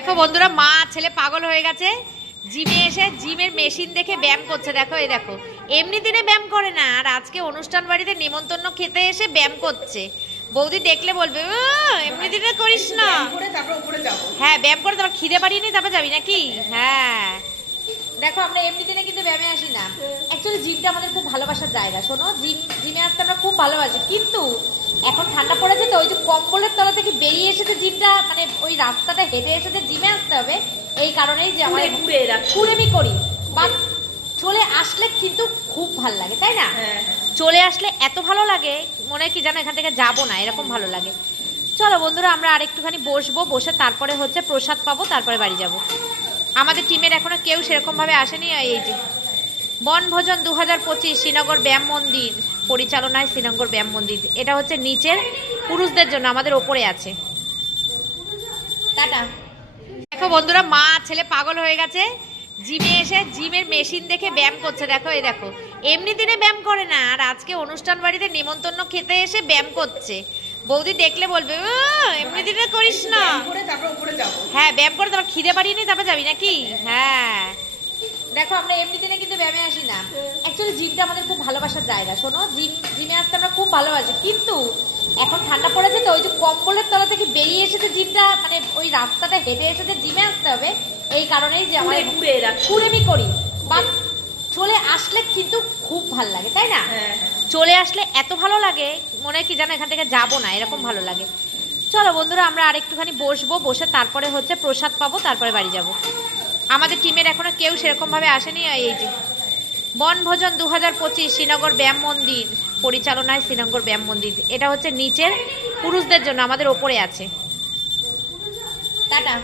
দেখো বন্ধুরা, মা ছেলে পাগল হয়ে গেছে। জিমে এসে জিমের মেশিন দেখে ব্যায়াম করছে। দেখো, এই দেখো, এমনি দিনে ব্যায়াম করে না, আর আজকে অনুষ্ঠান বাড়িতে নেমন্তন্ন খেতে এসে ব্যায়াম করছে। বৌদি দেখলে বলবে, এমনি দিনে করিস না। হ্যাঁ, ব্যায়াম করে তারপর খিদে বাড়িয়ে নি, তারপর যাবি নাকি? হ্যাঁ দেখো, আমরা এমনি দিনে কিন্তু ব্যায়ামে আসি না। অ্যাকচুয়ালি জিমটা আমাদের খুব ভালোবাসার জায়গা। শোনো, জিমে আসতে আমরা খুব ভালোবাসি, কিন্তু এখন ঠান্ডা পড়েছে তো ওই যে কম্বলের তলা থেকে বেরিয়ে এসেছে জিমটা, মানে ওই রাস্তাটা হেঁটে এসেছে জিমে আসতে হবে, এই কারণেই যে আমরা কুড়েমি করি। বাট চলে আসলে কিন্তু খুব ভালো লাগে, তাই না? চলে আসলে এত ভালো লাগে, মনে হয় কি জানো, এখান থেকে যাবো না, এরকম ভালো লাগে। চলো বন্ধুরা, আমরা আরেকটুখানি বসবো, বসে তারপরে হচ্ছে প্রসাদ পাবো, তারপরে বাড়ি যাব। আমাদের টিমের এখনো কেউ সেরকমভাবে আসেনি। এই যে বনভোজন 2025 শ্রীনগর ব্যায়াম মন্দির পরিচালনায়, শ্রীনগর ব্যায়াম মন্দির, এটা হচ্ছে নিচের পুরুষদের জন্য, আমাদের ওপরে আছে। টাটা। দেখো বন্ধুরা, মা ছেলে পাগল হয়ে গেছে। জিমে এসে জিমের মেশিন দেখে ব্যায়াম করছে। দেখো, এই দেখো, এমনি দিনে ব্যায়াম করে না, আর আজকে অনুষ্ঠান বাড়িতে নেমন্তন্ন খেতে এসে ব্যায়াম করছে। বৌদি দেখলে বলবে, এমনি দিনে করিস না। হ্যাঁ, ব্যায়াম করে তারপর খিদে বাড়িয়ে নি, তারপর যাবি নাকি? হ্যাঁ দেখো, আমরা এমনি দিনে কিন্তু ব্যায়ামে আসি না। অ্যাকচুয়ালি জিমটা আমাদের খুব ভালোবাসার জায়গা। শোনো, জিমে আসতে আমরা খুব ভালোবাসি, কিন্তু এখন ঠান্ডা পড়েছে তো ওই যে কম্বলের তলা থেকে বেরিয়ে এসেছে জিমটা, মানে ওই রাস্তাটা হেঁটে এসেছে জিমে আসতে হবে, এই কারণেই যে আমরা কুড়েমি করি। বাট চলে আসলে কিন্তু খুব ভালো লাগে, তাই না? চলে আসলে এত ভালো লাগে, মনে হয় কি জানো, এখান থেকে যাবো না, এরকম ভালো লাগে। চলো বন্ধুরা, আমরা আরেকটুখানি বসবো, বসে তারপরে হচ্ছে প্রসাদ পাবো, তারপরে বাড়ি যাব। আমাদের টিমের এখনো কেউ সেরকমভাবে আসেনি। এই যে বনভোজন 2025 শ্রীনগর ব্যায়াম মন্দির পরিচালনায়, শ্রীনগর ব্যায়াম মন্দির, এটা হচ্ছে নিচের পুরুষদের জন্য, আমাদের ওপরে আছে। টাটা।